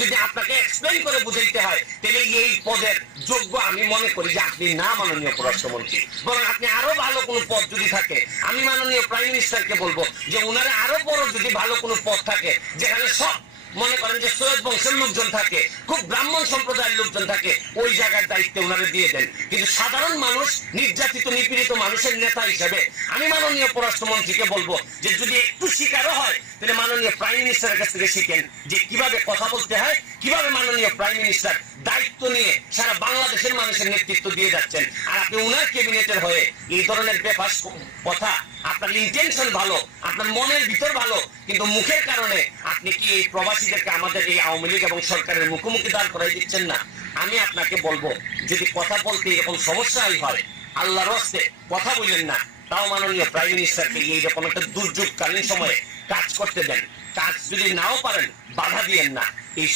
যদি আপনাকে এক্সপ্লেন করে বুঝাইতে হয়, তাহলে এই পদের যোগ্য আমি মনে করি যে আপনি না, মাননীয় পররাষ্ট্রমন্ত্রী। বরং আপনি আরো ভালো কোনো পদ যদি থাকে, আমি মাননীয় প্রাইম মিনিস্টারকে বলবো যে উনারা আরো বড় যদি ভালো কোনো পদ থাকে, যেখানে সব মনে করেন যে সৈয়দ বংশের লোকজন থাকে, খুব ব্রাহ্মণ সম্প্রদায়ের লোকজন থাকে, ওই জায়গার দায়িত্ব ওনারা দিয়ে দেন। কিন্তু সাধারণ মানুষ, নির্যাতিত নিপীড়িত মানুষের নেতা হিসেবে আমি মাননীয় পররাষ্ট্রমন্ত্রীকে বলবো যে যদি একটু শিকারও হয়, তাহলে মাননীয় প্রাইম মিনিস্টারের কাছ থেকে শিখেন যে কিভাবে কথা বলতে হয়, কিভাবে মাননীয় প্রাইম মিনিস্টার দায়িত্ব নিয়ে সারা বাংলাদেশের মানুষের নেতৃত্ব দিয়ে যাচ্ছেন। আর আপনি উনার ক্যাবিনেটের হয়ে এই ধরনের বেফাস কথা, আপনার ইন্টেনশন ভালো, আপনার মনের ভিতর ভালো, কিন্তু মুখের কারণে আপনি কি এই প্রবাসীদেরকে আমাদের এই আওয়ামী লীগ এবং সরকারের মুখোমুখি দাঁড় করাই দিচ্ছেন না। আমি আপনাকে বলবো যদি কথা বলতে এরকম সমস্যাই হয়, আল্লাহর হস্তে কথা বললেন না, তাও মাননীয় প্রাইম মিনিস্টারকে এইরকম একটা দুর্যোগকালীন সময়ে কাজ করতে দেন। কাজ যদি নাও পারেন, বাধা দিয়েন না। এই